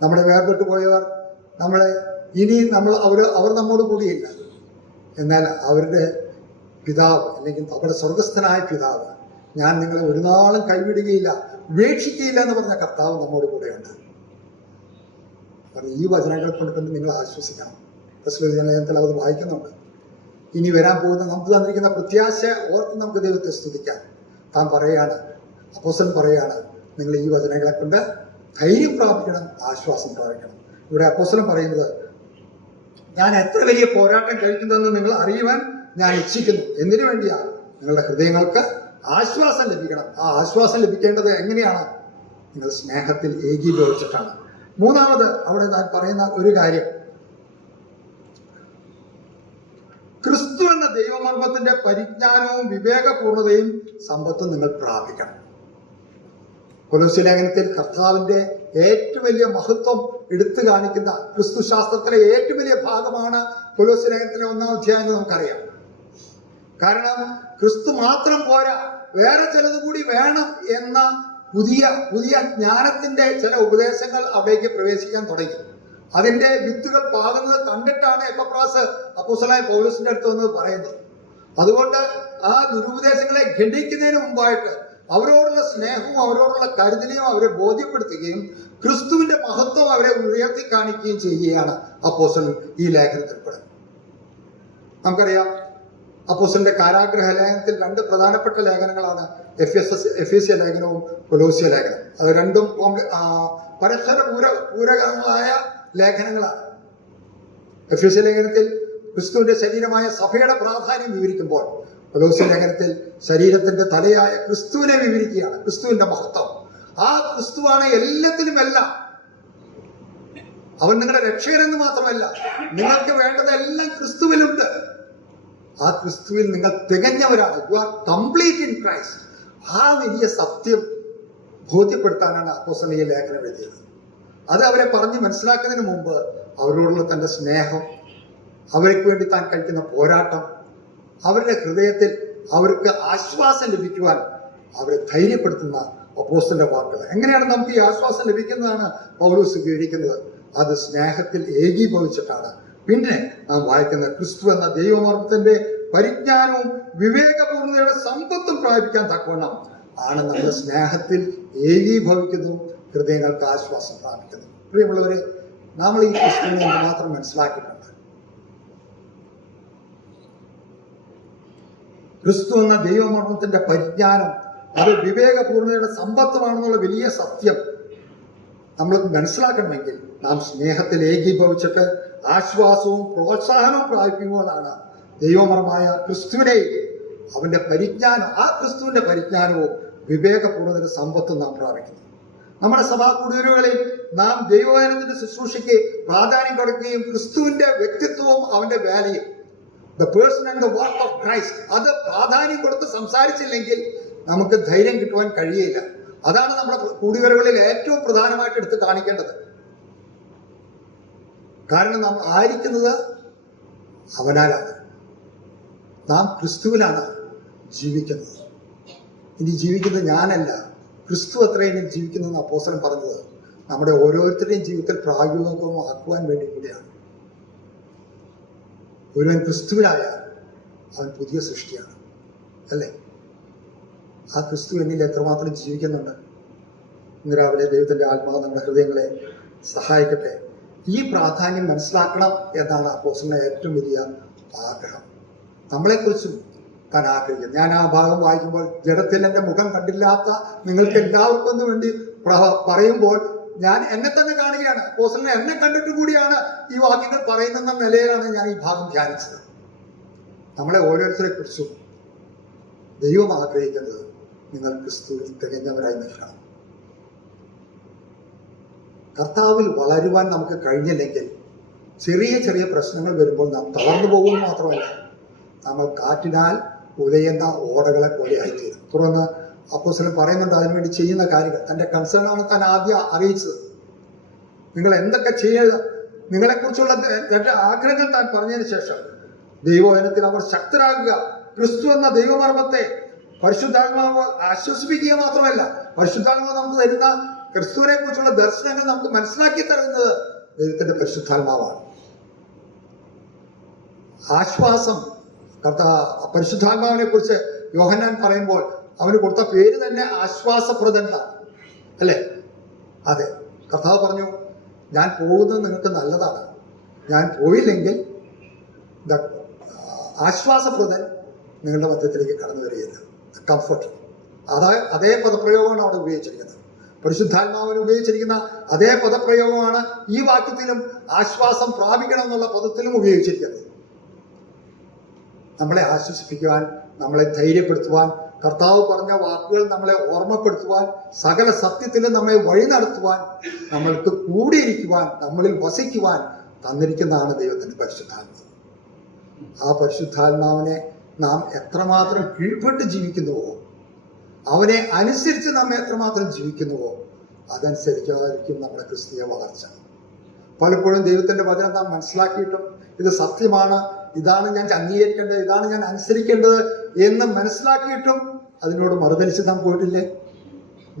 നമ്മുടെ വേർപെട്ടു പോയവർ നമ്മളെ ഇനി അവർ നമ്മോട് കൂടിയില്ല. എന്നാൽ അവരുടെ പിതാവ്, അല്ലെങ്കിൽ അവരുടെ സ്വർഗസ്ഥനായ പിതാവ്, ഞാൻ നിങ്ങളെ ഒരു നാളും കൈവിടുകയില്ല, ഉപേക്ഷിക്കുകയില്ല എന്ന് പറഞ്ഞ കർത്താവ് നമ്മോട് കൂടെയുണ്ട്. ഈ വചനങ്ങൾ കൊണ്ട് നിങ്ങൾ ആശ്വസിക്കണം. ലേഖനത്തിൽ അത് വായിക്കുന്നുണ്ട്. ഇനി വരാൻ പോകുന്ന നമുക്ക് തന്നിരിക്കുന്ന പ്രത്യാശ ഓർത്ത് നമുക്ക് ദൈവത്തെ സ്തുതിക്കാം. താൻ പറയാണ്, അപ്പോസ്തലൻ പറയാണ്, നിങ്ങൾ ഈ വചനങ്ങളെ കൊണ്ട് ധൈര്യം പ്രാപിക്കണം, ആശ്വാസം പ്രാപിക്കണം. ഇവിടെ അപ്പോസ്തലൻ പറയുന്നത്, ഞാൻ എത്ര വലിയ പോരാട്ടം കഴിക്കുന്നതെന്ന് നിങ്ങൾ അറിയുവാൻ ഞാൻ ഇച്ഛിക്കുന്നു. എന്തിനു വേണ്ടിയാ? നിങ്ങളുടെ ഹൃദയങ്ങൾക്ക് ആശ്വാസം ലഭിക്കണം. ആ ആശ്വാസം ലഭിക്കേണ്ടത് എങ്ങനെയാണ്? നിങ്ങൾ സ്നേഹത്തിൽ ഏകീഭവിച്ചിട്ടാണ്. മൂന്നാമത് അവിടെ ഞാൻ പറയുന്ന ഒരു കാര്യം, ക്രിസ്തു എന്ന ദൈവമർമ്മത്തിന്റെ പരിജ്ഞാനവും വിവേകപൂർണതയും സമ്പത്തും നിങ്ങൾ പ്രാപിക്കണം. കൊലോസ്യ ലേഖനത്തിൽ കർത്താവിന്റെ ഏറ്റവും വലിയ മഹത്വം എടുത്തു കാണിക്കുന്ന ക്രിസ്തു ശാസ്ത്രത്തിലെ ഏറ്റവും വലിയ ഭാഗമാണ് കൊലോസ്യ ലേഖനത്തിലെ 1-ാം അധ്യായം എന്ന് നമുക്കറിയാം. കാരണം ക്രിസ്തു മാത്രം പോരാ, വേറെ ചിലത് കൂടി വേണം എന്ന പുതിയ ജ്ഞാനത്തിന്റെ ചില ഉപദേശങ്ങൾ അവിടേക്ക് പ്രവേശിക്കാൻ തുടങ്ങി. അതിന്റെ വിത്തുകൾ പാകുന്നത് കണ്ടിട്ടാണ് എപ്പഫ്രാസ് അപ്പോസ്തലനായ പൗലോസിന്റെ അടുത്ത് വന്നത് പറയുന്നത്. അതുകൊണ്ട് ആ ദുരുപദേശങ്ങളെ ഖണ്ഡിക്കുന്നതിന് മുമ്പായിട്ട് അവരോടുള്ള സ്നേഹവും അവരോടുള്ള കരുതലും അവരെ ബോധ്യപ്പെടുത്തുകയും ക്രിസ്തുവിന്റെ മഹത്വം അവരെ ഉയർത്തി കാണിക്കുകയും ചെയ്യുകയാണ് അപ്പോസ്തലൻ ഈ ലേഖനത്തിൽ പെടുന്നത്. നമുക്കറിയാം, അപ്പോസ്തലന്റെ കാരാഗ്രഹ ലേഖനത്തിൽ 2 പ്രധാനപ്പെട്ട ലേഖനങ്ങളാണ് എഫേസ്യ ലേഖനവും കൊലോസ്യ ലേഖനം. അത് രണ്ടും പരസ്പര പൂരകങ്ങളായ ലേഖനങ്ങളാണ്. എഫേസ്യ ലേഖനത്തിൽ ക്രിസ്തുവിന്റെ ശരീരമായ സഭയുടെ പ്രാധാന്യം വിവരിക്കുമ്പോൾ കൊലോസ്യ ലേഖനത്തിൽ ശരീരത്തിന്റെ തലയായ ക്രിസ്തുവിനെ വിവരിക്കുകയാണ്. ക്രിസ്തുവിന്റെ മഹത്വം. ആ ക്രിസ്തുവാണ് എല്ലാത്തിലും എല്ലാം. അവൻ നിങ്ങളുടെ രക്ഷകനെന്ന് മാത്രമല്ല, നിങ്ങൾക്ക് വേണ്ടതെല്ലാം ക്രിസ്തുവിലുണ്ട്. ആ ക്രിസ്തുവിൽ നിങ്ങൾ തികഞ്ഞവരാണ്. You are complete in Christ. ആ വലിയ സത്യം ബോധ്യപ്പെടുത്താനാണ് അപ്പോസ്തലൻ ഈ ലേഖനം എഴുതിയത്. അത് അവരെ പറഞ്ഞ് മനസ്സിലാക്കുന്നതിന് മുമ്പ് അവരോടുള്ള തന്റെ സ്നേഹം, അവർക്ക് വേണ്ടി താൻ കഴിക്കുന്ന പോരാട്ടം, അവരുടെ ഹൃദയത്തിൽ അവർക്ക് ആശ്വാസം ലഭിക്കുവാൻ അവരെ ധൈര്യപ്പെടുത്തുന്ന അപ്പോസ്തലന്റെ വാക്കുകൾ. എങ്ങനെയാണ് നമുക്ക് ഈ ആശ്വാസം ലഭിക്കുന്നതാണ് പൗലോസ് വിവരിക്കുന്നത്. അത് സ്നേഹത്തിൽ ഏകീഭവിച്ചിട്ടാണ്. പിന്നെ നാം വായിക്കുന്ന ക്രിസ്തു എന്ന ദൈവമർമ്മത്തിന്റെ പരിജ്ഞാനവും വിവേകപൂർണ്ണതയുടെ സമ്പത്തും പ്രാപിക്കാൻ തക്കവണ്ണം ആണ് നമ്മൾ സ്നേഹത്തിൽ ഏകീഭവിക്കുന്നു, ഹൃദയങ്ങൾക്ക് ആശ്വാസം പ്രാപിക്കുന്നു. പ്രിയമുള്ളവരെ, നമ്മൾ ഈ ക്രിസ്തുവിനെ മാത്രം മനസ്സിലാക്കിയിട്ടുണ്ട്. ക്രിസ്തു എന്ന ദൈവമർമ്മത്തിന്റെ പരിജ്ഞാനം അത് വിവേകപൂർണ്ണതയുടെ സമ്പത്തുമാണെന്നുള്ള വലിയ സത്യം നമ്മൾ മനസ്സിലാക്കണമെങ്കിൽ നാം സ്നേഹത്തിൽ ഏകീഭവിച്ചിട്ട് ആശ്വാസവും പ്രോത്സാഹനവും പ്രാപിക്കുമ്പോഴാണ് ദൈവമർമ്മമായ ക്രിസ്തുവിനെ, അവന്റെ പരിജ്ഞാനം, ആ ക്രിസ്തുവിന്റെ പരിജ്ഞാനവും വിവേകപൂർണ്ണതയുടെ സമ്പത്തും നാം പ്രാപിക്കുന്നു. നമ്മുടെ സഭാ കൂടിവരവുകളിൽ നാം ദൈവവചനത്തിന്റെ ശുശ്രൂഷയ്ക്ക് പ്രാധാന്യം കൊടുക്കുകയും ക്രിസ്തുവിന്റെ വ്യക്തിത്വവും അവന്റെ value, the person and the work of Christ, അത് പ്രാധാന്യം കൊടുത്ത് സംസാരിച്ചില്ലെങ്കിൽ നമുക്ക് ധൈര്യം കിട്ടുവാൻ കഴിയില്ല. അതാണ് നമ്മുടെ കൂടിവരവുകളിൽ ഏറ്റവും പ്രധാനമായിട്ട് എടുത്ത് കാണിക്കേണ്ടത്. കാരണം നാം ആയിരിക്കുന്നത് അവനാലാണ്. നാം ക്രിസ്തുവിലാണ് ജീവിക്കുന്നത്. ഇനി ജീവിക്കുന്നത് ഞാനല്ല, ക്രിസ്തു അത്രയും ജീവിക്കുന്നതെന്ന് അപ്പോസ്തലൻ പറഞ്ഞത് നമ്മുടെ ഓരോരുത്തരുടെയും ജീവിതത്തിൽ പ്രായോഗികമാക്കുവാൻ വേണ്ടി കൂടിയാണ്. ഒരുവൻ ക്രിസ്തുവിലായാൽ അവൻ പുതിയ സൃഷ്ടിയാണ്, അല്ലേ? ആ ക്രിസ്തു എന്നിൽ എത്രമാത്രം ജീവിക്കുന്നുണ്ട്. ഇന്ന് രാവിലെ ദൈവത്തിന്റെ ആത്മാവ് നമ്മുടെ ഹൃദയങ്ങളെ സഹായിക്കട്ടെ. ഈ പ്രാധാന്യം മനസ്സിലാക്കണം എന്നാണ് അപ്പോസ്തലന്റെ ഏറ്റവും വലിയ ആഗ്രഹം. നമ്മളെക്കുറിച്ചും താൻ ആഗ്രഹിക്കും. ഞാൻ ആ ഭാഗം വായിക്കുമ്പോൾ, ജഡത്തിൽ എൻ്റെ മുഖം കണ്ടില്ലാത്ത നിങ്ങൾക്ക് എല്ലാവർക്കും വേണ്ടി പറയുമ്പോൾ ഞാൻ എന്നെ തന്നെ കാണുകയാണ്. അപ്പോസ്തലൻ എന്നെ കണ്ടിട്ട് കൂടിയാണ് ഈ വാക്യങ്ങൾ പറയുന്ന നിലയിലാണ് ഞാൻ ഈ ഭാഗം ധ്യാനിച്ചത്. നമ്മളെ ഓരോരുത്തരെ കുറിച്ചും ദൈവം ആഗ്രഹിക്കുന്നത് നിങ്ങൾ ക്രിസ്തുവിൽ തികഞ്ഞവരായി നിൽക്കണം. കർത്താവിൽ വളരുവാൻ നമുക്ക് കഴിഞ്ഞില്ലെങ്കിൽ ചെറിയ ചെറിയ പ്രശ്നങ്ങൾ വരുമ്പോൾ നാം തളർന്നു പോകുമെന്ന് മാത്രമല്ല, നമ്മൾ കാറ്റിനാൽ ഉലയുന്ന ഓടകളെ പോലെ ആയിത്തീരും. തുടർന്ന് അപ്പോസ്തലൻ പറയുന്നുണ്ട് അതിനുവേണ്ടി ചെയ്യുന്ന കാര്യങ്ങൾ. തന്റെ കൺസേൺ താൻ ആദ്യം അറിയിച്ചത്. നിങ്ങൾ എന്തൊക്കെ ചെയ്യുക, നിങ്ങളെക്കുറിച്ചുള്ള തന്റെ ആഗ്രഹങ്ങൾ താൻ പറഞ്ഞതിന് ശേഷം ദൈവവചനത്തിൽ അവർ ശക്തരാകുക, ക്രിസ്തു എന്ന ദൈവമർമ്മത്തെ പരിശുദ്ധാത്മാവ് ആശ്വസിപ്പിക്കുക മാത്രമല്ല, പരിശുദ്ധാത്മാവ് നമുക്ക് തരുന്ന ക്രിസ്തുവിനെ കുറിച്ചുള്ള ദർശനങ്ങൾ നമുക്ക് മനസ്സിലാക്കി തരുന്നത് ദൈവത്തിന്റെ പരിശുദ്ധാത്മാവാണ്. ആശ്വാസം, പരിശുദ്ധാത്മാവിനെ കുറിച്ച് യോഹന്നാൻ പറയുമ്പോൾ അവന് കൊടുത്ത പേര് തന്നെ ആശ്വാസപ്രദൻ, അല്ലേ? അതെ, കർത്താവ് പറഞ്ഞു, ഞാൻ പോകുന്നത് നിങ്ങൾക്ക് നല്ലതാണ്, ഞാൻ പോയില്ലെങ്കിൽ ആശ്വാസപ്രദൻ നിങ്ങളുടെ മധ്യത്തിലേക്ക് കടന്നു വരികയില്ല. കംഫർട്ട്, അതേ പദപ്രയോഗമാണ് അവിടെ ഉപയോഗിച്ചിരിക്കുന്നത്. പരിശുദ്ധാത്മാവിന് ഉപയോഗിച്ചിരിക്കുന്ന അതേ പദപ്രയോഗമാണ് ഈ വാക്യത്തിലും ആശ്വാസം പ്രാപിക്കണം എന്നുള്ള പദത്തിലും ഉപയോഗിച്ചിരിക്കുന്നത്. നമ്മളെ ആശ്വസിപ്പിക്കുവാൻ, നമ്മളെ ധൈര്യപ്പെടുത്തുവാൻ, കർത്താവ് പറഞ്ഞ വാക്കുകൾ നമ്മളെ ഓർമ്മപ്പെടുത്തുവാൻ, സകല സത്യത്തിലും നമ്മളെ വഴി നടത്തുവാൻ, നമ്മൾക്ക് കൂടിയിരിക്കുവാൻ, നമ്മളിൽ വസിക്കുവാൻ തന്നിരിക്കുന്നതാണ് ദൈവത്തിന്റെ പരിശുദ്ധാത്മാവ്. ആ പരിശുദ്ധാത്മാവിനെ നാം എത്രമാത്രം കീഴ്പ്പെട്ട് ജീവിക്കുന്നുവോ, അവനെ അനുസരിച്ച് നാം എത്രമാത്രം ജീവിക്കുന്നുവോ, അതനുസരിച്ചായിരിക്കും നമ്മുടെ ക്രിസ്തീയ വളർച്ച. പലപ്പോഴും ദൈവത്തിന്റെ വചനം നാം മനസ്സിലാക്കിയിട്ടും ഇത് സത്യമാണ്, ഇതാണ് ഞാൻ അംഗീകരിക്കേണ്ടത്, ഇതാണ് ഞാൻ അനുസരിക്കേണ്ടത് എന്ന് മനസ്സിലാക്കിയിട്ടും അതിനോട് മറുതലിച്ച് നാം പോയിട്ടില്ലേ?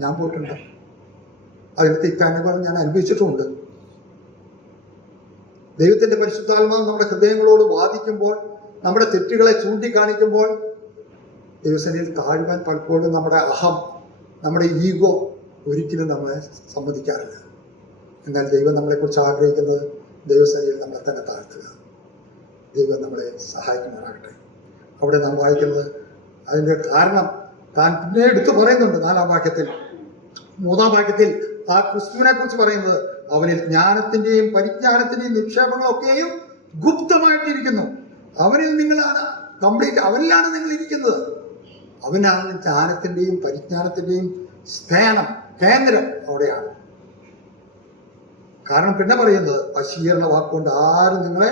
ഞാൻ പോയിട്ടുണ്ട്. അതിനകത്ത് ഇക്കാര്യങ്ങൾ ഞാൻ അനുഭവിച്ചിട്ടുമുണ്ട്. ദൈവത്തിന്റെ പരിശുദ്ധാത്മാവ് നമ്മുടെ ഹൃദയങ്ങളോട് വാദിക്കുമ്പോൾ, നമ്മുടെ തെറ്റുകളെ ചൂണ്ടിക്കാണിക്കുമ്പോൾ ദൈവസേനയിൽ താഴ്വാൻ പലപ്പോഴും നമ്മുടെ അഹം, നമ്മുടെ ഈഗോ ഒരിക്കലും നമ്മളെ സമ്മതിക്കാറില്ല. എന്നാൽ ദൈവം നമ്മളെക്കുറിച്ച് ആഗ്രഹിക്കുന്നത് ദൈവസേനയിൽ നമ്മളെ തന്നെ താഴ്ത്തുക. ദൈവം നമ്മളെ സഹായിക്കുമാറാകട്ടെ. അവിടെ നാം വായിക്കുന്നത്. അതിൻ്റെ കാരണം താൻ പിന്നെ എടുത്തു പറയുന്നുണ്ട് 4-ാം വാക്യത്തിൽ. 3-ാം വാക്യത്തിൽ ആ ക്രിസ്തുവിനെ കുറിച്ച് പറയുന്നത് അവനിൽ ജ്ഞാനത്തിന്റെയും പരിജ്ഞാനത്തിന്റെയും നിക്ഷേപങ്ങളൊക്കെയും ഗുപ്തമായിട്ടിരിക്കുന്നു. അവനിൽ നിങ്ങളാണ് കംപ്ലീറ്റ്, അവനിലാണ് നിങ്ങൾ ഇരിക്കുന്നത്. അവനാണ് ജ്ഞാനത്തിന്റെയും പരിജ്ഞാനത്തിന്റെയും സ്ഥാനം, കേന്ദ്രം അവിടെയാണ്. കാരണം പിന്നെ പറയുന്നത് വശീകരണ വാക്കുകൊണ്ട് ആരും നിങ്ങളെ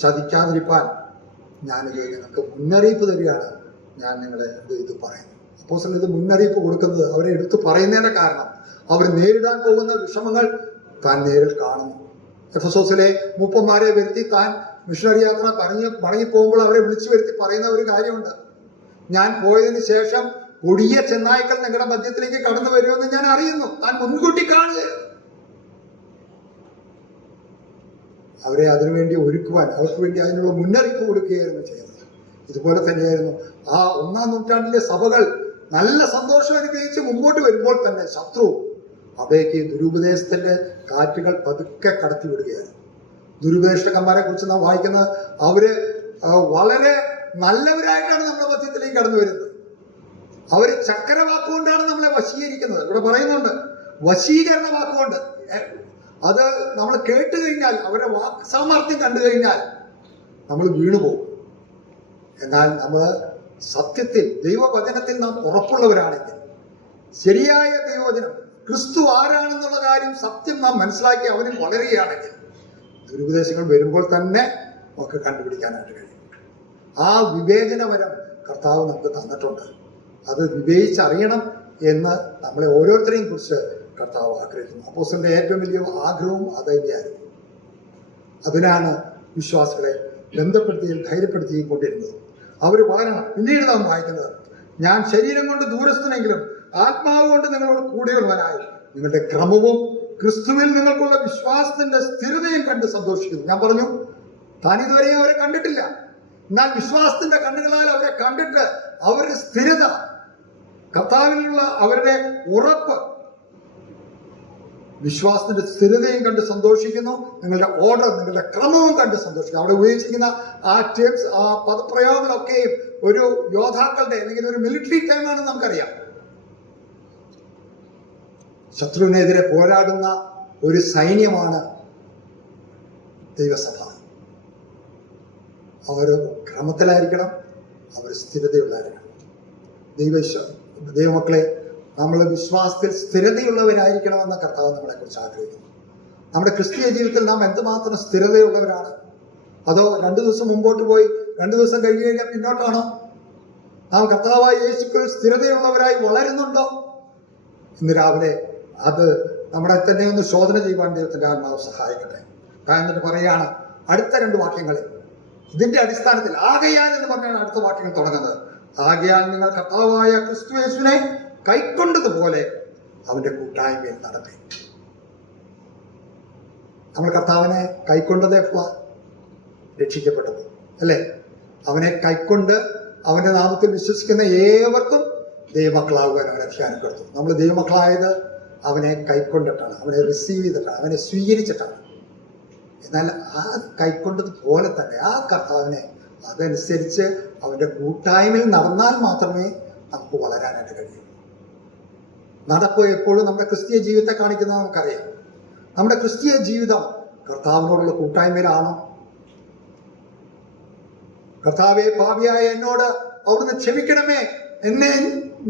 ചതിക്കാതിരിപ്പാൻ ഞാനിത് നിങ്ങൾക്ക് മുന്നറിയിപ്പ് തരികയാണ്. ഞാൻ നിങ്ങളെ ഇത് പറയുന്നു. അപ്പോസ്തലൻ ഇത് മുന്നറിയിപ്പ് കൊടുക്കുന്നത് അവരെ എടുത്തു പറയുന്നതിന്റെ കാരണം അവർ നേരിടാൻ പോകുന്ന വിഷമങ്ങൾ താൻ നേരിൽ കാണുന്നു. എഫെസോസിലെ മൂപ്പന്മാരെ വരുത്തി താൻ മിഷണറി യാത്ര മടങ്ങിപ്പോകുമ്പോൾ അവരെ വിളിച്ചു വരുത്തി പറയുന്ന ഒരു കാര്യമുണ്ട്. ഞാൻ പോയതിന് ശേഷം കൊടിയ ചെന്നായ്ക്കൾ നിങ്ങളുടെ മധ്യത്തിലേക്ക് കടന്നു വരുമെന്ന് ഞാൻ അറിയുന്നു. താൻ മുൻകൂട്ടി കാണുക, അവരെ അതിനുവേണ്ടി ഒരുക്കുവാൻ, അവർക്ക് വേണ്ടി അതിനുള്ള മുന്നറിയിപ്പ് കൊടുക്കുകയായിരുന്നു ചെയ്യുന്നത്. ഇതുപോലെ തന്നെയായിരുന്നു ആ 1-ാം നൂറ്റാണ്ടിലെ സഭകൾ നല്ല സന്തോഷം അനുഭവിച്ച് മുമ്പോട്ട് വരുമ്പോൾ തന്നെ ശത്രു അവിടേക്ക് ദുരുപദേശത്തിന്റെ കാറ്റുകൾ പതുക്കെ കടത്തിവിടുകയാണ്. ദുരുപദേഷ്ടന്മാരെ കുറിച്ച് നാം വായിക്കുന്നത് അവര് വളരെ നല്ലവരായിട്ടാണ് നമ്മുടെ മധ്യത്തിലേക്ക് കടന്നു വരുന്നത്. അവര് ചക്കര വാക്കുകൊണ്ടാണ് നമ്മളെ വശീകരിക്കുന്നത്. ഇവിടെ പറയുന്നുണ്ട് വശീകരണ വാക്കുകൊണ്ട്. അത് നമ്മൾ കേട്ട് കഴിഞ്ഞാൽ, അവരുടെ വാക്ക് സാമർത്ഥ്യം കണ്ടു കഴിഞ്ഞാൽ നമ്മൾ വീണുപോകും. എന്നാൽ നമ്മൾ സത്യത്തിൽ ദൈവവചനത്തിൽ നാം ഉറപ്പുള്ളവരാണെങ്കിൽ, ശരിയായ ദൈവവചനം ക്രിസ്തു ആരാണെന്നുള്ള കാര്യം സത്യം നാം മനസ്സിലാക്കി അവനിൽ വളരുകയാണെങ്കിൽ ദുരുപദേശങ്ങൾ വരുമ്പോൾ തന്നെ നമുക്ക് കണ്ടുപിടിക്കാനായിട്ട് കഴിയും. ആ വിവേചനവരം കർത്താവ് നമുക്ക് തന്നിട്ടുണ്ട്. അത് വിവേചിച്ചറിയണം എന്ന് നമ്മളെ ഓരോരുത്തരെയും കുറിച്ച് കർത്താവ് ആഗ്രഹിക്കുന്നു. അപ്പോസ്തലന്റെ ഏറ്റവും വലിയ ആഗ്രഹവും അത് തന്നെയായിരുന്നു. അതിനാണ് വിശ്വാസികളെ ബന്ധപ്പെടുത്തുകയും ധൈര്യപ്പെടുത്തുകയും കൊണ്ടിരുന്നത്. അവർ വളരണം. പിന്നീട് നാം വായിക്കുന്നത്, ഞാൻ ശരീരം കൊണ്ട് ദൂരസ്ഥനെങ്കിലും ആത്മാവ് കൊണ്ട് നിങ്ങളോട് കൂടെയുള്ളവനായി നിങ്ങളുടെ ക്രമവും ക്രിസ്തുവിൽ നിങ്ങൾക്കുള്ള വിശ്വാസത്തിന്റെ സ്ഥിരതയും കണ്ട് സന്തോഷിക്കുന്നു. ഞാൻ പറഞ്ഞു, താൻ ഇതുവരെയും അവരെ കണ്ടിട്ടില്ല. എന്നാൽ വിശ്വാസത്തിന്റെ കണ്ണുകളാൽ അവരെ കണ്ടിട്ട് അവരുടെ സ്ഥിരത, കർത്താവിലുള്ള അവരുടെ ഉറപ്പ്, വിശ്വാസത്തിന്റെ സ്ഥിരതയും കണ്ട് സന്തോഷിക്കുന്നു. നിങ്ങളുടെ ഓർഡർ, നിങ്ങളുടെ ക്രമവും കണ്ട് സന്തോഷിക്കുന്നു. അവിടെ ഉപയോഗിച്ചിരിക്കുന്ന ആ ടേംസ്, ആ പദപ്രയോഗങ്ങളൊക്കെയും ഒരു യോദ്ധാക്കളുടെ അല്ലെങ്കിൽ ഒരു മിലിറ്ററി ടൈമാണെന്ന് നമുക്കറിയാം. ശത്രുവിനെതിരെ പോരാടുന്ന ഒരു സൈന്യമാണ് ദൈവസഭ. അവർ ക്രമത്തിലായിരിക്കണം, അവർ സ്ഥിരതയുള്ളവരായിരിക്കണം. ദൈവമക്കളെ, നമ്മൾ വിശ്വാസത്തിൽ സ്ഥിരതയുള്ളവരായിരിക്കണമെന്ന് കർത്താവ് നമ്മളെക്കുറിച്ച് ആഗ്രഹിക്കുന്നു. നമ്മുടെ ക്രിസ്തീയ ജീവിതത്തിൽ നാം എന്തുമാത്രം സ്ഥിരതയുള്ളവരാണ്? അതോ 2 ദിവസം മുമ്പോട്ട് പോയി 2 ദിവസം കഴിഞ്ഞ് കഴിഞ്ഞാൽ പിന്നോട്ടാണോ? നാം കർത്താവായ യേശുക്രിസ്തുവിൽ സ്ഥിരതയുള്ളവരായി വളരുന്നുണ്ടോ? ഇന്ന് രാവിലെ അത് നമ്മളെ തന്നെ ഒന്ന് ശോധന ചെയ്യുവാൻ ദൈവത്തിന്റെ ആത്മാവ് സഹായിക്കട്ടെ. എന്നിട്ട് പറയാണ് അടുത്ത 2 വാക്യങ്ങളിൽ ഇതിന്റെ അടിസ്ഥാനത്തിൽ, ആകയാൽ എന്ന് പറഞ്ഞാണ് അടുത്ത വാക്യങ്ങൾ തുടങ്ങുന്നത്. ആകയാൽ നിങ്ങൾ കർത്താവായ ക്രിസ്തു യേശുവിനെ കൈക്കൊണ്ടതുപോലെ അവന്റെ കൂട്ടായ്മയിൽ നടത്തി. നമ്മൾ കർത്താവിനെ കൈക്കൊണ്ടതേ രക്ഷിക്കപ്പെട്ടത് അല്ലേ? അവനെ കൈക്കൊണ്ട് അവന്റെ നാമത്തിൽ വിശ്വസിക്കുന്ന ഏവർക്കും ദൈവമക്കളാകുവാൻ അവൻ അധികാരം കൊടുത്തു. നമ്മൾ ദൈവമക്കളായത് അവനെ കൈക്കൊണ്ടിട്ടാണ്, അവനെ റിസീവ് ചെയ്തിട്ടാണ്, അവനെ സ്വീകരിച്ചിട്ടാണ്. എന്നാൽ ആ കൈക്കൊണ്ടതുപോലെ തന്നെ ആ കർത്താവിനെ അതനുസരിച്ച് അവന്റെ കൂട്ടായ്മയിൽ നടന്നാൽ മാത്രമേ നമുക്ക് വളരാനായിട്ട് കഴിയൂ. നടപ്പ് എപ്പോഴും നമ്മുടെ ക്രിസ്തീയ ജീവിതത്തെ കാണിക്കുന്നത് നമുക്കറിയാം. നമ്മുടെ ക്രിസ്തീയ ജീവിതം കർത്താവിനോടുള്ള കൂട്ടായ്മയിലാണോ? കർത്താവെ, പാപിയായ എന്നോട് അവിടുന്ന് ക്ഷമിക്കണമേ,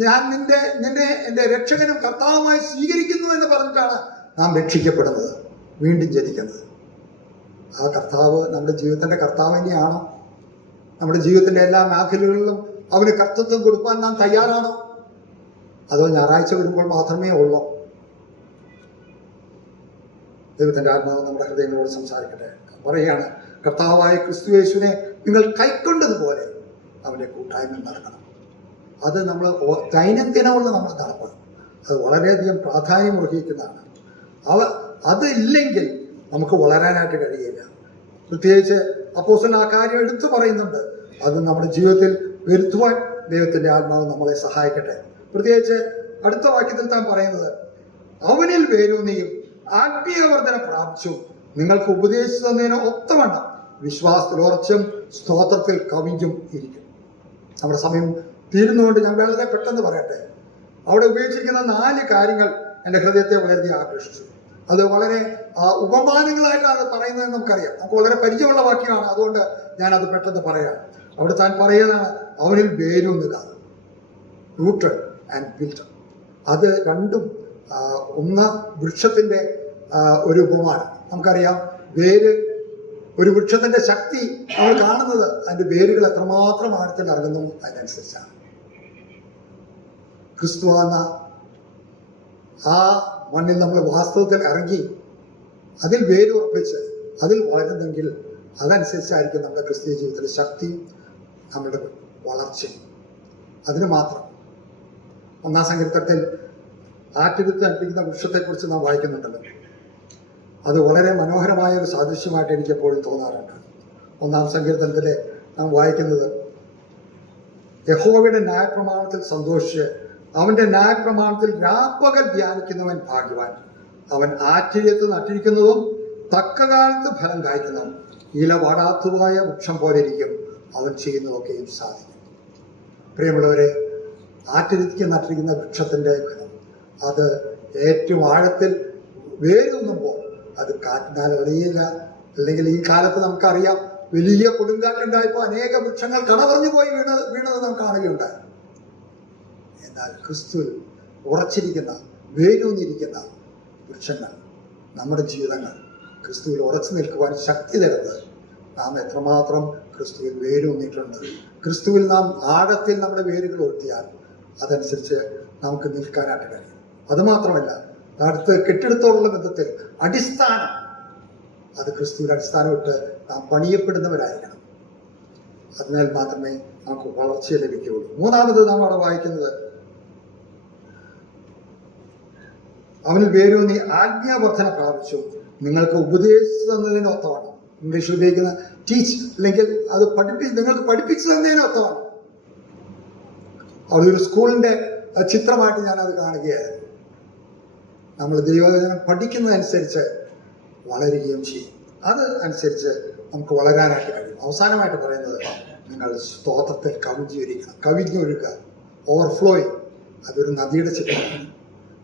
ഞാൻ നിന്നെ എൻ്റെ രക്ഷകനും കർത്താവുമായി സ്വീകരിക്കുന്നു എന്ന് പറഞ്ഞിട്ടാണ് നാം രക്ഷിക്കപ്പെടുന്നത്, വീണ്ടും ജനിക്കുന്നത്. ആ കർത്താവ് നമ്മുടെ ജീവിതത്തിന്റെ കർത്താവ് തന്നെയാണോ? നമ്മുടെ ജീവിതത്തിന്റെ എല്ലാ മേഖലകളിലും അവന് കർത്തൃത്വം കൊടുക്കാൻ നാം തയ്യാറാണോ? അതോ ഞായറാഴ്ച വരുമ്പോൾ മാത്രമേ ഉള്ളൂ? ദൈവത്തിന്റെ ആത്മാവ് നമ്മുടെ ഹൃദയങ്ങളോട് സംസാരിക്കട്ടെ. പറയുകയാണ്, കർത്താവായ ക്രിസ്തു യേശുവിനെ നിങ്ങൾ കൈക്കൊണ്ടതുപോലെ അവന്റെ കൂട്ടായ്മ നടക്കണം. അത് നമ്മൾ ദൈനംദിനമുള്ള നമ്മുടെ നടപ്പ്, അത് വളരെയധികം പ്രാധാന്യം അർഹിക്കുന്നതാണ്. അതില്ലെങ്കിൽ നമുക്ക് വളരാനായിട്ട് കഴിയില്ല. പ്രത്യേകിച്ച് അപ്പോസ്തലൻ ആ കാര്യം എടുത്തു പറയുന്നുണ്ട്. അത് നമ്മുടെ ജീവിതത്തിൽ വരുത്തുവാൻ ദൈവത്തിന്റെ ആത്മാവ് നമ്മളെ സഹായിക്കട്ടെ. പ്രത്യേകിച്ച് അടുത്ത വാക്യത്തിൽ താൻ പറയുന്നത്, അവനിൽ വേരൂന്നിയും ആത്മീയവർദ്ധന പ്രാപിച്ചു നിങ്ങൾക്ക് ഉപദേശിച്ചു തന്നതിന് ഒത്തവണ്ണം വിശ്വാസത്തിൽ ഉറച്ചും സ്തോത്രത്തിൽ കവിഞ്ഞും ഇരിക്കും. നമ്മുടെ സമയം തീരുന്നതുകൊണ്ട് ഞാൻ വളരെ പെട്ടെന്ന് പറയട്ടെ. അവിടെ ഉപയോഗിച്ചിരിക്കുന്ന 4 കാര്യങ്ങൾ എൻ്റെ ഹൃദയത്തെ വളരെ ആകർഷിച്ചു. അത് വളരെ ഉപമാനങ്ങളായിട്ടാണ് പറയുന്നത് നമുക്കറിയാം. നമുക്ക് വളരെ പരിചയമുള്ള വാക്യമാണ്, അതുകൊണ്ട് ഞാനത് പെട്ടെന്ന് പറയാം. അവിടെ താൻ പറയുന്നതാണ് അവനിൽ വേരൂന്നുക, റൂട്ടഡ് ആൻഡ് ബിൽഡ്. അത് രണ്ടും ഒന്ന് വൃക്ഷത്തിൻ്റെ ഒരു ഉപമാനം. നമുക്കറിയാം വേര്, ഒരു വൃക്ഷത്തിന്റെ ശക്തി നമ്മൾ കാണുന്നത് അതിന്റെ വേരുകൾ എത്രമാത്രം ആഴത്തിൽ ഇറങ്ങുന്നു അതിനനുസരിച്ചാണ്. ക്രിസ്തു എന്ന ആ മണ്ണിൽ നമ്മൾ വാസ്തവത്തിൽ ഇറങ്ങി അതിൽ വേരുറപ്പിച്ച് അതിൽ വളരുന്നെങ്കിൽ അതനുസരിച്ചായിരിക്കും നമ്മുടെ ക്രിസ്തീയ ജീവിതത്തിലെ ശക്തിയും നമ്മുടെ വളർച്ചയും. അതിന് മാത്രം 1-ാം സങ്കീർത്തനത്തിൽ ആറ്റെടുത്ത് അടിപ്പിക്കുന്ന വൃക്ഷത്തെക്കുറിച്ച് നാം വായിക്കുന്നുണ്ടല്ലോ. അത് വളരെ മനോഹരമായ ഒരു സാദൃശ്യമായിട്ട് എനിക്ക് എപ്പോഴും തോന്നാറുണ്ട്. 1-ാം സങ്കീർത്തനത്തിലെ നാം വായിക്കുന്നത്, യഹോവയുടെ ന്യായപ്രമാണത്തിൽ സന്തോഷിച്ച് അവന്റെ ന്യായപ്രമാണത്തിൽ രാപ്പകൽ ധ്യാനിക്കുന്നവൻ ഭാഗ്യവാൻ. അവൻ ആശ്ചര്യത്ത് നട്ടിരിക്കുന്നതും തക്കകാലത്ത് ഫലം കായ്ക്കുന്നതും ഇല വാടാത്തതുമായ വൃക്ഷം പോലെ ഇരിക്കും. അവൻ ചെയ്യുന്നതൊക്കെയും സാധിക്കും. പ്രിയമുള്ളവരെ, ആറ്റിരിക്ക് നട്ടിരിക്കുന്ന വൃക്ഷത്തിന്റെ ഫലം അത് ഏറ്റവും ആഴത്തിൽ വേരൂന്നുമ്പോൾ അത് കാറ്റിനാൽ ഒരേയില്ല. അല്ലെങ്കിൽ ഈ കാലത്ത് നമുക്കറിയാം, വലിയ കൊടുങ്കാറ്റുണ്ടായപ്പോൾ അനേക വൃക്ഷങ്ങൾ കടപറഞ്ഞു പോയി വീണത് നാം കാണുകയുണ്ടായി. എന്നാൽ ക്രിസ്തുവിൽ ഉറച്ചിരിക്കുന്ന, വേരൂന്നിരിക്കുന്ന വൃക്ഷങ്ങൾ, നമ്മുടെ ജീവിതങ്ങൾ ക്രിസ്തുവിൽ ഉറച്ചു നിൽക്കുവാൻ ശക്തി തരുന്നത് നാം എത്രമാത്രം ക്രിസ്തുവിൽ വേരൂന്നിട്ടുണ്ട്. ക്രിസ്തുവിൽ നാം ആഴത്തിൽ നമ്മുടെ വേരുകൾ ഒഴുത്തിയാൽ അതനുസരിച്ച് നമുക്ക് നിൽക്കാനായിട്ട് കഴിയും. അതുമാത്രമല്ല, അടുത്ത് കെട്ടിടത്തോടുള്ള ബന്ധത്തിൽ അടിസ്ഥാനം, അത് ക്രിസ്തുവിൽ അടിസ്ഥാനമിട്ട് നാം പണിയപ്പെടുന്നവരായിരിക്കണം. അതിനാൽ മാത്രമേ നമുക്ക് വളർച്ച ലഭിക്കുകയുള്ളൂ. 3-ാമത് നാം അവിടെ വായിക്കുന്നത്, അവനിൽ വേരൂന്നി ആജ്ഞാവർദ്ധന പ്രാപിച്ചു, നിങ്ങൾക്ക് ഉപദേശിച്ചു തന്നതിന് ഒത്തവണ്ണം. ഇംഗ്ലീഷിൽ ഉപയോഗിക്കുന്ന ടീച്ച്, അല്ലെങ്കിൽ അത് നിങ്ങൾക്ക് പഠിപ്പിച്ചു തന്നതിന് ഒത്തവണ്ണം. അവിടെ ഒരു സ്കൂളിന്റെ ചിത്രമായിട്ട് ഞാനത് കാണുകയായിരുന്നു. നമ്മൾ ദൈവവചനം പഠിക്കുന്നതനുസരിച്ച് വളരുകയും ചെയ്യും. അത് അനുസരിച്ച് നമുക്ക് വളരാനായിട്ട് കഴിയും. അവസാനമായിട്ട് പറയുന്നത്, നിങ്ങൾ സ്തോത്രത്തിൽ കവിഞ്ഞൊഴുക്കുക, ഓവർഫ്ലോയിങ്. അതൊരു നദിയുടെ ചിത്രമാണ്.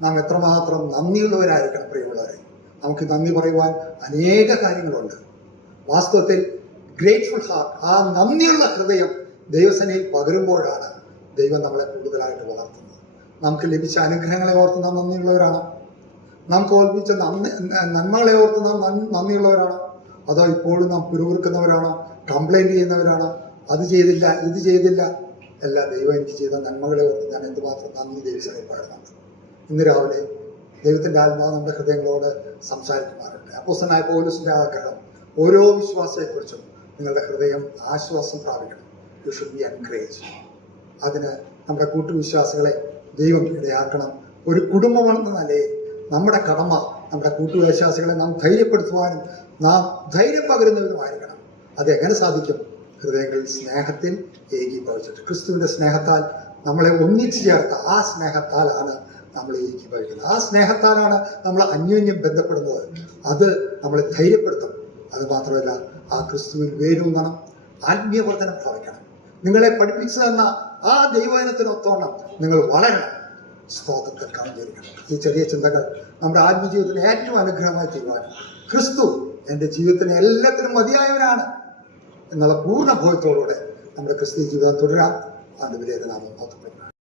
നാം എത്രമാത്രം നന്ദിയുള്ളവരായിരിക്കണം പ്രിയമുള്ളവരെ. നമുക്ക് നന്ദി പറയുവാൻ അനേക കാര്യങ്ങളുണ്ട്. വാസ്തവത്തിൽ ഗ്രേറ്റ്ഫുൾ ഹാർട്ട്, ആ നന്ദിയുള്ള ഹൃദയം ദൈവസേനയിൽ പകരുമ്പോഴാണ് ദൈവം നമ്മളെ കൂടുതലായിട്ട് വളർത്തുന്നത്. നമുക്ക് ലഭിച്ച അനുഗ്രഹങ്ങളെ ഓർത്ത് നാം നന്ദിയുള്ളവരാണ്. നമുക്ക് ഓർപ്പിച്ച നന്മകളെ ഓർത്ത് നാം നന്ദിയുള്ളവരാണോ? അതോ ഇപ്പോഴും നാം പിറുപിറുക്കുന്നവരാണോ? കംപ്ലൈന്റ് ചെയ്യുന്നവരാണോ? അത് ചെയ്തില്ല, ഇത് ചെയ്തില്ല. എല്ലാ ദൈവം എനിക്ക് ചെയ്ത നന്മകളെ ഓർത്ത് ഞാൻ എന്തുമാത്രം നന്ദി ദൈവസേനയിൽ പകരുന്നുണ്ട്. ഇന്ന് രാവിലെ ദൈവത്തിന്റെ ആത്മാവ് നമ്മുടെ ഹൃദയങ്ങളോട് സംസാരിക്കുമാറുണ്ട്. അപ്പോസ്തലനായ പൗലോസിന്റെ ആഗ്രഹം, ഓരോ വിശ്വാസത്തെക്കുറിച്ചും നിങ്ങളുടെ ഹൃദയം ആശ്വാസം പ്രാപിക്കണം. You should be encourage. അതിന് നമ്മുടെ കൂട്ടുവിശ്വാസികളെ ദൈവം ഇടയാക്കണം. ഒരു കുടുംബമെന്ന നിലയിൽ നമ്മുടെ കടമ നമ്മുടെ കൂട്ടുവിശ്വാസികളെ നാം ധൈര്യപ്പെടുത്തുവാനും നാം ധൈര്യം പകരുന്നവരുമായിരിക്കണം. അത് എങ്ങനെ സാധിക്കും? ഹൃദയങ്ങളിൽ സ്നേഹത്തിൽ ഏകീഭവിച്ചിട്ട്, ക്രിസ്തുവിന്റെ സ്നേഹത്താൽ നമ്മളെ ഒന്നിച്ചു ചേർത്ത ആ സ്നേഹത്താലാണ് നമ്മൾ ഏകീഭവിക്കുന്നത്. ആ സ്നേഹത്താലാണ് നമ്മൾ അന്യോന്യം ബന്ധപ്പെടുന്നത്. അത് നമ്മളെ ധൈര്യപ്പെടുത്തും. അത് മാത്രമല്ല, ആ ക്രിസ്തുവിൽ വേരൂന്നണം, ആത്മീയവർദ്ധനം പ്രാപിക്കണം. നിങ്ങളെ പഠിപ്പിച്ചു തന്ന ആ ദൈവവചനത്തിനൊത്തോണം നിങ്ങൾ വളരണം, സ്തോത്രത്തിൽ കവിഞ്ഞിരിക്കണം. ഈ ചെറിയ ചിന്തകൾ നമ്മുടെ ആത്മീയജീവിതത്തിന് ഏറ്റവും അനുഗ്രഹമായി തീരുവാനും, ക്രിസ്തു എൻ്റെ ജീവിതത്തിന് എല്ലാത്തിനും മതിയായവരാണ് എന്നുള്ള പൂർണ്ണ ബോധത്തോടുകൂടെ നമ്മുടെ ക്രിസ്തീയ ജീവിതം തുടരാം. അതിൻ്റെ വിലയേറെ നാമം